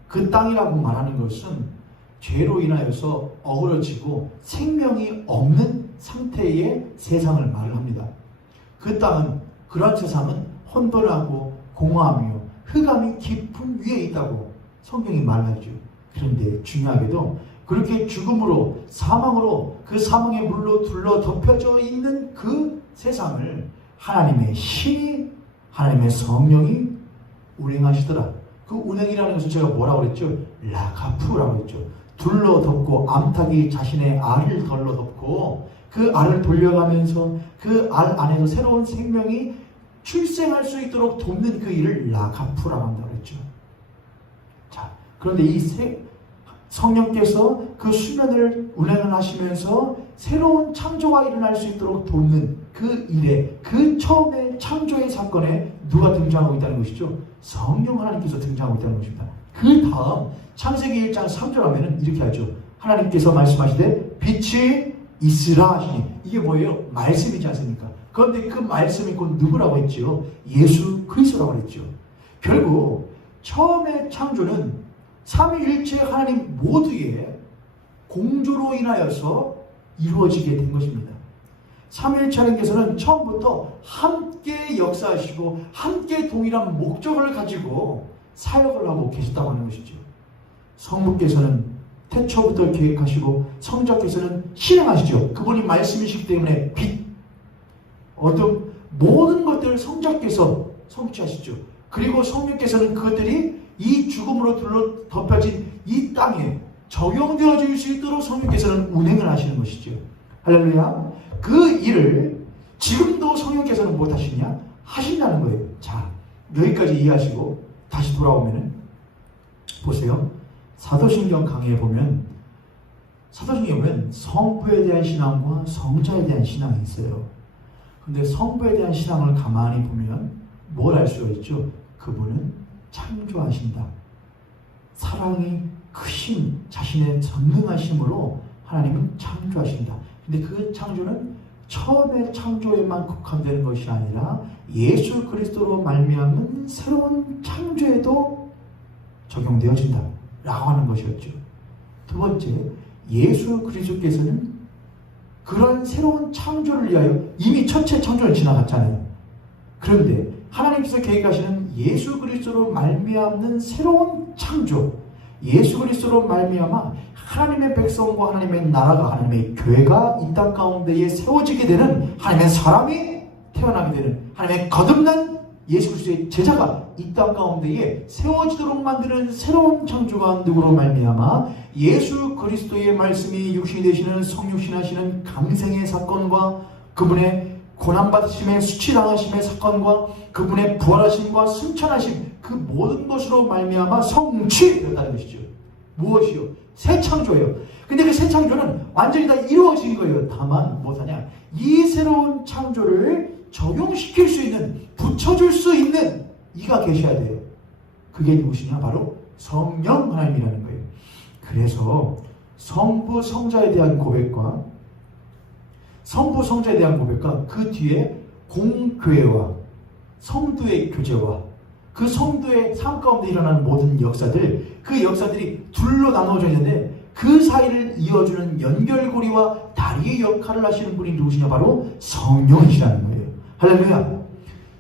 그 땅이라고 말하는 것은 죄로 인하여서 어그러지고 생명이 없는 상태의 세상을 말을 합니다. 그 땅은, 그런 세상은 혼돈하고 공허하며 흑암이 깊은 위에 있다고 성경이 말하죠. 그런데 중요하게도 그렇게 죽음으로 사망으로 그 사망의 물로 둘러 덮여져 있는 그 세상을 하나님의 신이, 하나님의 성령이 운행하시더라. 그 운행이라는 것을 제가 뭐라고 그랬죠? 라카프라고 했죠. 둘러덮고 암탉이 자신의 알을 둘러덮고 그 알을 돌려가면서 그 알 안에서 새로운 생명이 출생할 수 있도록 돕는 그 일을 라카프라고 한다고 그랬죠. 자, 그런데 이 성령께서 그 수면을 운행을 하시면서 새로운 창조가 일어날 수 있도록 돕는 그 일에, 그 처음에 창조의 사건에 누가 등장하고 있다는 것이죠? 성령 하나님께서 등장하고 있다는 것입니다. 그 다음 창세기 1장 3절 하면은 이렇게 하죠. 하나님께서 말씀하시되 빛이 있으라 하시니, 이게 뭐예요? 말씀이지 않습니까? 그런데 그 말씀이 곧 누구라고 했죠? 예수 그리스도라고 했죠. 결국 처음에 창조는 삼위일체 하나님 모두의 공조로 인하여서 이루어지게 된 것입니다. 삼위일체 하나님께서는 처음부터 함께 역사하시고 함께 동일한 목적을 가지고 사역을 하고 계셨다고 하는 것이죠. 성부께서는 태초부터 계획하시고 성자께서는 실행하시죠. 그분이 말씀이시기 때문에 빛, 어둠, 모든 것들을 성자께서 성취하시죠. 그리고 성령께서는 그것들이 이 죽음으로 둘러 덮여진 이 땅에 적용되어질 수 있도록 성령께서는 운행을 하시는 것이죠. 할렐루야. 그 일을 지금도 성령께서는 못하시냐? 하신다는 거예요. 자, 여기까지 이해하시고 다시 돌아오면은 보세요. 사도신경 강의에 보면, 사도신경에 보면 성부에 대한 신앙과 성자에 대한 신앙이 있어요. 근데 성부에 대한 신앙을 가만히 보면 뭘 알 수가 있죠? 그분은 창조하신다. 사랑이 크신 자신의 전능하심으로 하나님은 창조하신다. 근데 그 창조는 처음의 창조에만 국한되는 것이 아니라 예수 그리스도로 말미암은 새로운 창조에도 적용되어진다 라고 하는 것이었죠. 두 번째, 예수 그리스도께서는 그런 새로운 창조를 위하여 이미 첫째 창조를 지나갔잖아요. 그런데 하나님께서 계획하시는 예수 그리스도로 말미암는 새로운 창조, 예수 그리스도로 말미암아 하나님의 백성과 하나님의 나라가, 하나님의 교회가 이 땅 가운데에 세워지게 되는, 하나님의 사람이 태어나게 되는, 하나님의 거듭난 예수 그리스도의 제자가 이 땅 가운데에 세워지도록 만드는 새로운 창조가 누구로 말미암아 예수 그리스도의 말씀이 육신이 되시는 성육신하시는 강생의 사건과 그분의 고난받으심의 수치당하심의 사건과 그분의 부활하심과 승천하심, 그 모든 것으로 말미암아 성취되었다는 것이죠. 무엇이요? 새 창조예요. 근데 그 새 창조는 완전히 다 이루어진 거예요. 다만 무엇하냐? 이 새로운 창조를 적용시킬 수 있는, 붙여줄 수 있는 이가 계셔야 돼요. 그게 누구시냐? 바로 성령 하나님이라는 거예요. 그래서 성부 성자에 대한 고백과 그 뒤에 공교회와 성도의 교제와 그 성도의 삶 가운데 일어나는 모든 역사들, 그 역사들이 둘로 나누어져 있는데 그 사이를 이어주는 연결고리와 다리의 역할을 하시는 분이 누구시냐? 바로 성령이시라는 거예요. 할렐루야.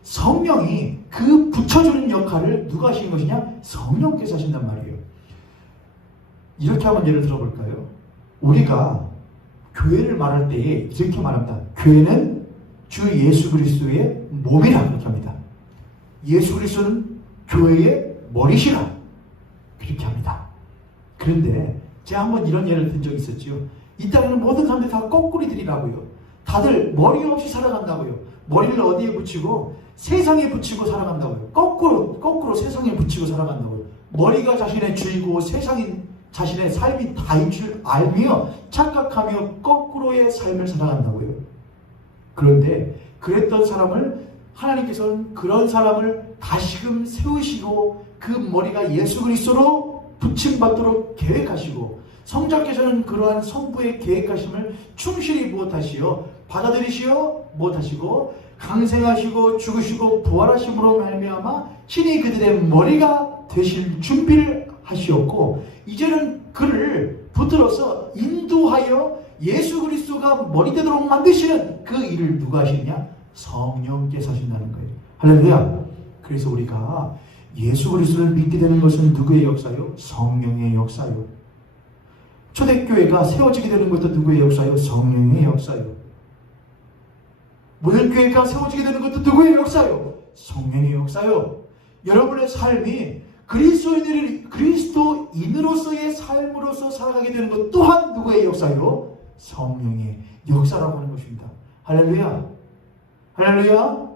성령이 그 붙여주는 역할을 누가 하시는 것이냐? 성령께서 하신단 말이에요. 이렇게 한번 예를 들어볼까요? 우리가 교회를 말할 때에 이렇게 말합니다. 교회는 주 예수 그리스도의 몸이라 그렇게 합니다. 예수 그리스도는 교회의 머리시라 그렇게 합니다. 그런데 제가 한번 이런 예를 든 적이 있었죠. 이 땅에는 모든 사람들이 다 거꾸리들이라고요. 다들 머리 없이 살아간다고요. 머리를 어디에 붙이고 세상에 붙이고 살아간다고요. 거꾸로 세상에 붙이고 살아간다고요. 머리가 자신의 주이고 세상이 자신의 삶이 다인 줄 알며 착각하며 거꾸로의 삶을 살아간다고요. 그런데 그랬던 사람을 하나님께서는 그런 사람을 다시금 세우시고 그 머리가 예수 그리스도로 붙임받도록 계획하시고 성자께서는 그러한 성부의 계획하심을 충실히 무엇하시어 받아들이시어 무엇하시고 강생하시고 죽으시고 부활하심으로 말미암아 친히 그들의 머리가 되실 준비를 하시었고 이제는 그를 붙들어서 인도하여 예수 그리스도가 머리 되도록 만드시는 그 일을 누가 하시느냐? 성령께서 하신다는 거예요. 할렐루야. 그래서 우리가 예수 그리스도를 믿게 되는 것은 누구의 역사요? 성령의 역사요. 초대교회가 세워지게 되는 것도 누구의 역사요? 성령의 역사요. 모del교회가 세워지게 되는 것도 누구의 역사요? 성령의 역사요. 여러분의 삶이 그리스도인으로서의 삶으로서 살아가게 되는 것 또한 누구의 역사요? 성령의 역사라고 하는 것입니다. 할렐루야. 할렐루야.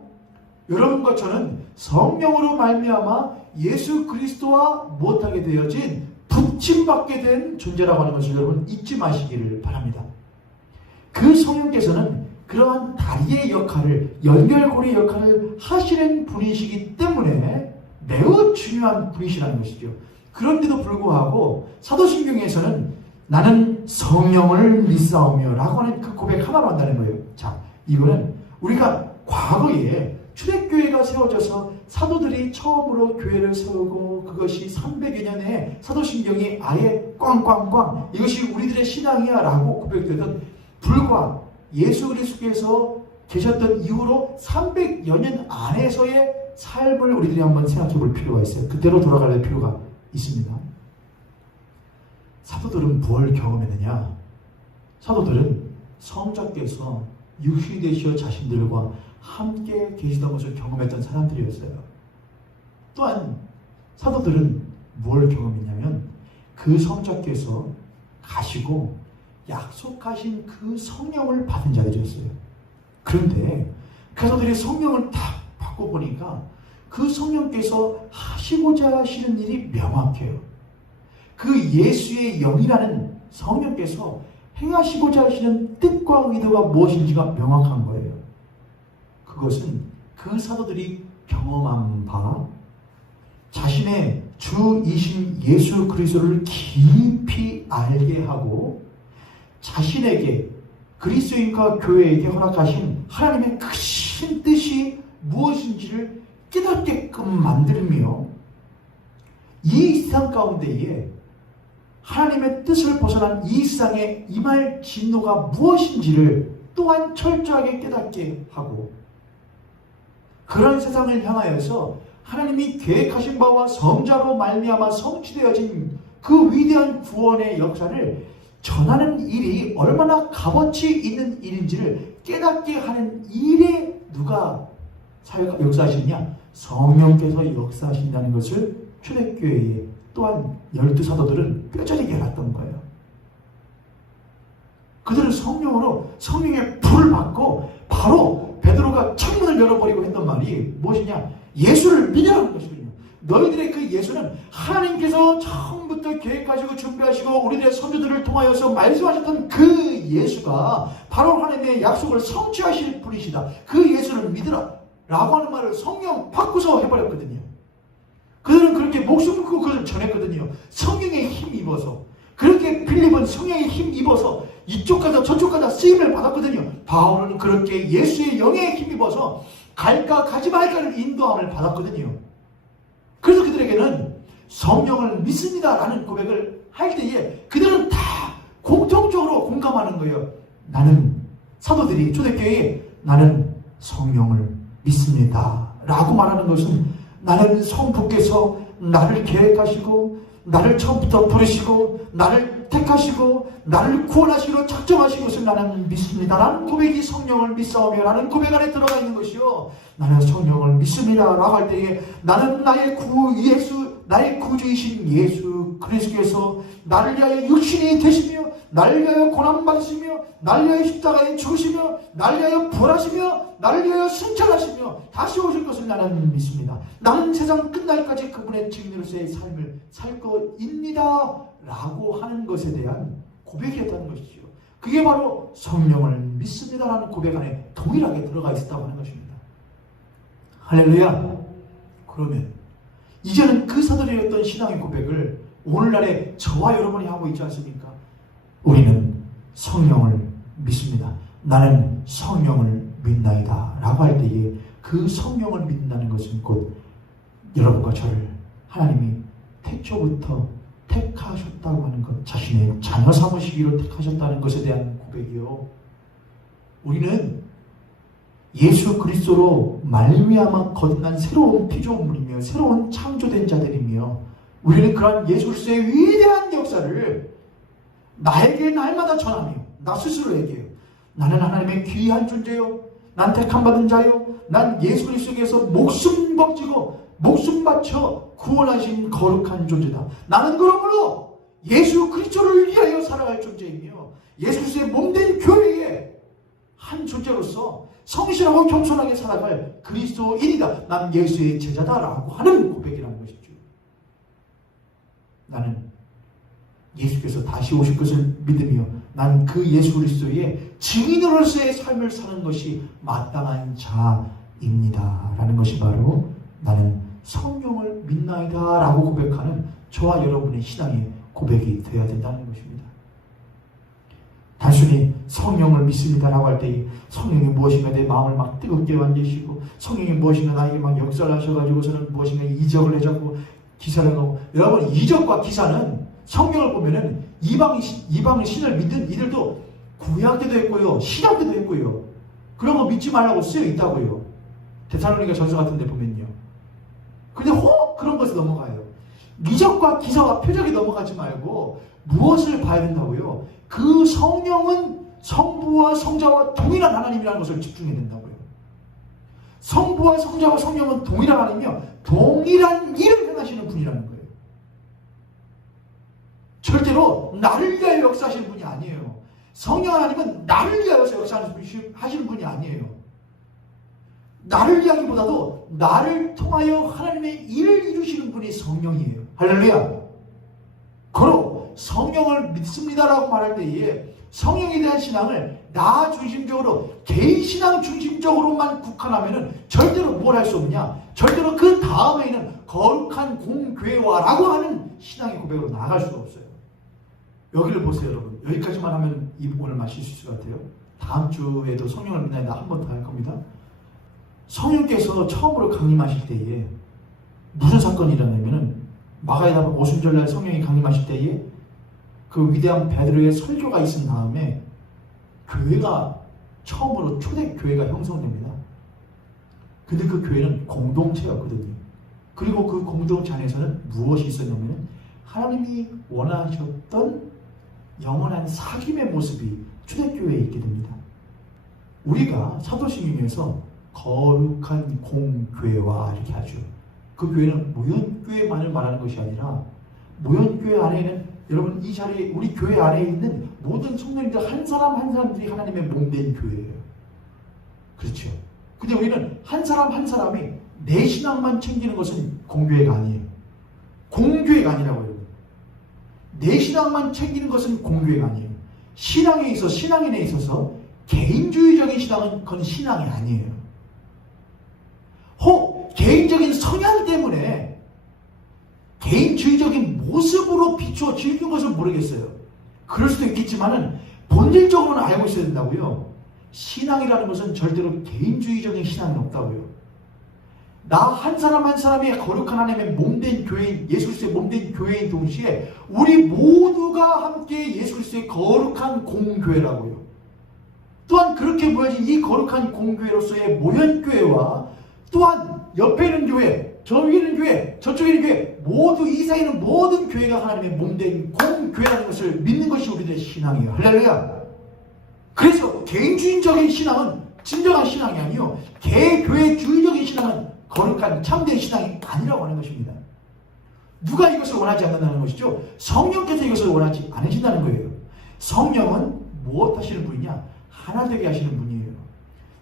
여러분과 저는 성령으로 말미암아 예수 그리스도와 못하게 되어진 붙임받게 된 존재라고 하는 것을 여러분 잊지 마시기를 바랍니다. 그 성령께서는 그러한 다리의 역할을, 연결고리 역할을 하시는 분이시기 때문에 매우 중요한 분이시라는 것이죠. 그런데도 불구하고 사도신경에서는 나는 성령을 믿사오며 라고 하는 그 고백 하나로 한다는 거예요. 자, 이거는 우리가 과거에 초대교회가 세워져서 사도들이 처음으로 교회를 세우고 그것이 300여 년에 사도신경이 아예 꽝꽝꽝 이것이 우리들의 신앙이야 라고 고백되던 불과 예수 그리스도께서 계셨던 이후로 300여 년 안에서의 삶을 우리들이 한번 생각해 볼 필요가 있어요. 그때로 돌아갈 필요가 있습니다. 사도들은 뭘 경험했느냐? 사도들은 성자께서 육신이 되시어 자신들과 함께 계시던 것을 경험했던 사람들이었어요. 또한 사도들은 뭘 경험했냐면 그 성자께서 가시고 약속하신 그 성령을 받은 자들이었어요. 그런데 그 사도들이 성령을 딱 받고 보니까 그 성령께서 하시고자 하시는 일이 명확해요. 그 예수의 영이라는 성령께서 행하시고자 하시는 뜻과 의도가 무엇인지가 명확한 거예요. 그것은 그 사도들이 경험한 바 자신의 주이신 예수 그리스도를 깊이 알게 하고 자신에게 그리스도인과 교회에게 허락하신 하나님의 크신 뜻이 무엇인지를 깨닫게끔 만들며 이 세상 가운데에 하나님의 뜻을 벗어난 이 세상에 임할 진노가 무엇인지를 또한 철저하게 깨닫게 하고 그런 세상을 향하여서 하나님이 계획하신 바와 성자로 말미암아 성취되어진 그 위대한 구원의 역사를 전하는 일이 얼마나 값어치 있는 일인지를 깨닫게 하는 일에 누가 역사하시느냐? 성령께서 역사하신다는 것을 초대교회에 또한 12사도들은 뼈저리게 알았던 거예요. 그들은 성령의 불을 받고 바로 베드로가 창문을 열어버리고 했던 말이 무엇이냐? 예수를 믿으라는 것이거든요. 너희들의 그 예수는 하나님께서 처음부터 계획하시고 준비하시고 우리들의 선조들을 통하여서 말씀하셨던 그 예수가 바로 하나님의 약속을 성취하실 분이시다. 그 예수를 믿으라 라고 하는 말을 성령 바꾸서 해버렸거든요. 그들은 그렇게 목숨 걸고 그걸 전했거든요. 성령의 힘 입어서. 그렇게 빌립은 성령의 힘 입어서 이쪽 가자 저쪽 가자 쓰임을 받았거든요. 바울은 그렇게 예수의 영에 힘 입어서 갈까 가지 말까를 인도함을 받았거든요. 그래서 그들에게는 성령을 믿습니다 라는 고백을 할 때에 그들은 다 공통적으로 공감하는 거예요. 나는 사도들이 초대교회에 나는 성령을 믿습니다 라고 말하는 것은 나는 성부께서 나를 계획하시고 나를 처음부터 부르시고 나를 택하시고 나를 구원하시기로 작정하신 것을 나는 믿습니다 라는 고백이 성령을 믿사오며 라는 고백 안에 들어가 있는 것이요. 나는 성령을 믿습니다 라고 할 때에 나는 나의 구 예수 나의 구주이신 예수 그리스도께서 나를 위하여 육신이 되시며 나를 위하여 고난받으시며 나를 위하여 십자가에 죽으시며 나를 위하여 부활하시며 나를 위하여 승천하시며 다시 오실 것을 나는 믿습니다. 나는 세상 끝날까지 그분의 증인으로서의 삶을 살 것입니다 라고 하는 것에 대한 고백이었다는 것이죠. 그게 바로 성령을 믿습니다라는 고백 안에 동일하게 들어가 있었다고 하는 것입니다. 할렐루야. 그러면 이제는 그 사도들이 했던 신앙의 고백을 오늘날에 저와 여러분이 하고 있지 않습니까? 우리는 성령을 믿습니다. 나는 성령을 믿나이다 라고 할 때에 그 성령을 믿는다는 것은 곧 여러분과 저를 하나님이 태초부터 택하셨다고 하는 것, 자신의 자녀 삼으시기로 택하셨다는 것에 대한 고백이요. 우리는 예수 그리스도로 말미암아 거듭난 새로운 피조물이며 새로운 창조된 자들이며 우리는 그러한 예수 그리스도의 위대한 역사를 나에게 날마다 전하며 나 스스로에게 나는 하나님의 귀한 존재요, 난 택함받은 자요, 난 예수 그리스도께서 목숨 버티고 목숨 바쳐 구원하신 거룩한 존재다. 나는 그러므로 예수 그리스도를 위하여 살아갈 존재이며 예수 그리스도의 몸된 교회의 한 존재로서 성실하고 겸손하게 살아갈 그리스도인이다. 나는 예수의 제자다라고 하는 고백이라는 것이죠. 나는 예수께서 다시 오실 것을 믿으며 난 그 예수 그리스도의 증인으로서의 삶을 사는 것이 마땅한 자입니다 라는 것이 바로 나는 성령을 믿나이다 라고 고백하는 저와 여러분의 신앙의 고백이 되어야 된다는 것입니다. 단순히 성령을 믿습니다라고 할 때 성령이 무엇인가 내 마음을 막 뜨겁게 만드시고 성령이 무엇인가 나에게 막 역사를 하셔가지고서는 무엇인가 이적을 해자고 기사를 하고, 여러분 이적과 기사는 성경을 보면은 이방의 신을 믿는 이들도 구약 때도 했고요 신약 때도 했고요 그런 거 믿지 말라고 쓰여 있다고요. 데살로니가 전서 같은 데 보면요. 근데 혹 그런 것을 넘어가요. 이적과 기사와 표적이 넘어가지 말고 무엇을 봐야 된다고요? 그 성령은 성부와 성자와 동일한 하나님이라는 것을 집중해야 된다고요. 성부와 성자와 성령은 동일한 하나님이며 동일한 일을 행하시는 분이라는 거예요. 절대로 나를 위하여 역사하시는 분이 아니에요. 성령 하나님은 나를 위하여 역사하시는 분이 아니에요. 나를 위하기보다도 나를 통하여 하나님의 일을 이루시는 분이 성령이에요. 할렐루야. 그럼 성령을 믿습니다라고 말할 때에 성령에 대한 신앙을 나 중심적으로 개인 신앙 중심적으로만 국한하면은 절대로 뭘 할 수 없냐? 절대로 그 다음에는 거룩한 공교회와라고 하는 신앙의 고백으로 나아갈 수가 없어요. 여기를 보세요, 여러분. 여기까지만 하면 오늘 마실 수 있을 것 같아요. 다음 주에도 성령을 믿나이다 한 번 더 할 겁니다. 성령께서 처음으로 강림하실 때에 무슨 사건이 일어나냐면은 마가에다가 오순절날 성령이 강림하실 때에 그 위대한 베드로의 설교가 있은 다음에 교회가 처음으로 초대 교회가 형성됩니다. 근데 그 교회는 공동체였거든요. 그리고 그 공동체 안에서는 무엇이 있었냐면 하나님이 원하셨던 영원한 사귐의 모습이 초대교회에 있게 됩니다. 우리가 사도신경에서 거룩한 공교회와 이렇게 하죠. 그 교회는 모연교회만을 말하는 것이 아니라 모연교회 안에는 여러분 이 자리에 우리 교회 안에 있는 모든 성도님들 한 사람 한 사람들이 하나님의 몸된 교회예요. 그렇죠. 근데 우리는 한 사람 한 사람이 내 신앙만 챙기는 것은 공교회가 아니에요. 공교회가 아니라고요. 내 신앙만 챙기는 것은 공교회가 아니에요. 신앙인에 있어서 개인주의적인 신앙은 그건 신앙이 아니에요. 혹 개인적인 성향 때문에 개인주의적인 모습으로 비추어 즐긴 것은 모르겠어요. 그럴 수도 있겠지만은 본질적으로는 알고 있어야 된다고요. 신앙이라는 것은 절대로 개인주의적인 신앙은 없다고요. 나 한 사람 한 사람이 거룩한 하나님의 몸된 교회인, 예수 그리스도의 몸된 교회인 동시에 우리 모두가 함께 예수 그리스도의 거룩한 공교회라고요. 또한 그렇게 모여진 이 거룩한 공교회로서의 모연교회와 또한 옆에 있는 교회, 저 위에 있는 교회, 저쪽에 있는 교회 모두 이 사이에 있는 모든 교회가 하나님의 몸된 공교회라는 것을 믿는 것이 우리들의 신앙이에요. 할렐루야. 그래서 개인주의적인 신앙은 진정한 신앙이 아니요 개교회주의적인 신앙은 거룩한 참된 신앙이 아니라고 하는 것입니다. 누가 이것을 원하지 않는다는 것이죠? 성령께서 이것을 원하지 않으신다는 거예요. 성령은 무엇 하시는 분이냐? 하나 되게 하시는 분이에요.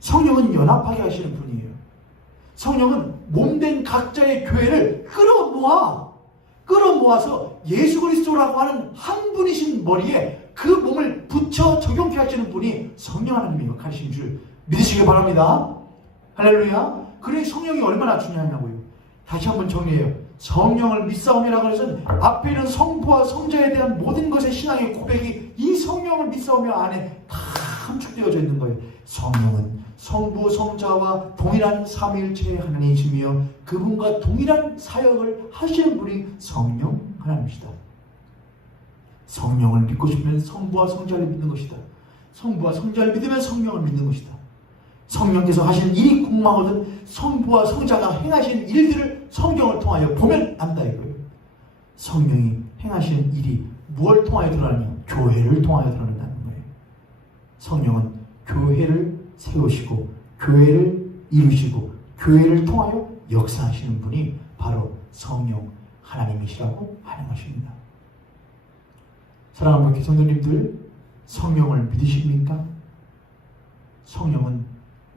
성령은 연합하게 하시는 분이에요. 성령은 몸된 각자의 교회를 끌어모아서 예수 그리스도라고 하는 한 분이신 머리에 그 몸을 붙여 적용케 하시는 분이 성령 하나님의 역할이신 줄 믿으시길 바랍니다. 할렐루야. 그러니 성령이 얼마나 중요하냐고요. 다시 한번 정리해요. 성령을 믿사오며라고 해서 앞에 있는 성부와 성자에 대한 모든 것의 신앙의 고백이 이 성령을 믿사오며 안에 다 함축되어져 있는 거예요. 성령은 성부 성자와 동일한 삼위일체의 하나님이시며 그분과 동일한 사역을 하시는 분이 성령 하나님이시다. 성령을 믿고 싶으면 성부와 성자를 믿는 것이다. 성부와 성자를 믿으면 성령을 믿는 것이다. 성령께서 하시는 일이 궁금하거든 성부와 성자가 행하시는 일들을 성경을 통하여 보면 안다 이거예요. 성령이 행하시는 일이 무엇을 통하여 드러나냐? 교회를 통하여 드러난다는 거예요. 성령은 교회를 세우시고 교회를 이루시고 교회를 통하여 역사하시는 분이 바로 성령 하나님이시라고 하는 것입니다. 사랑하는 교회 성도님들, 성령을 믿으십니까? 성령은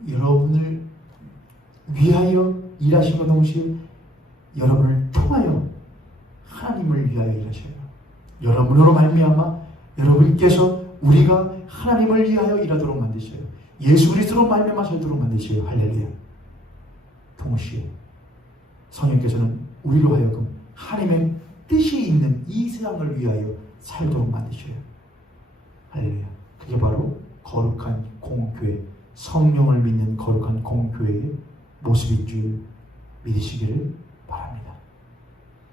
여러분을 위하여 일하시고 동시에 여러분을 통하여 하나님을 위하여 일하셔요. 여러분으로 말미암아 여러분께서 우리가 하나님을 위하여 일하도록 만드셔요. 예수 그리스도로 말미암아 살도록 만드셔요. 할렐루야. 동시에 성령께서는 우리로 하여금 하나님의 뜻이 있는 이 세상을 위하여 살도록 만드셔요. 할렐루야. 그게 바로 거룩한 공교회, 성령을 믿는 거룩한 공교회의 모습인 줄 믿으시기를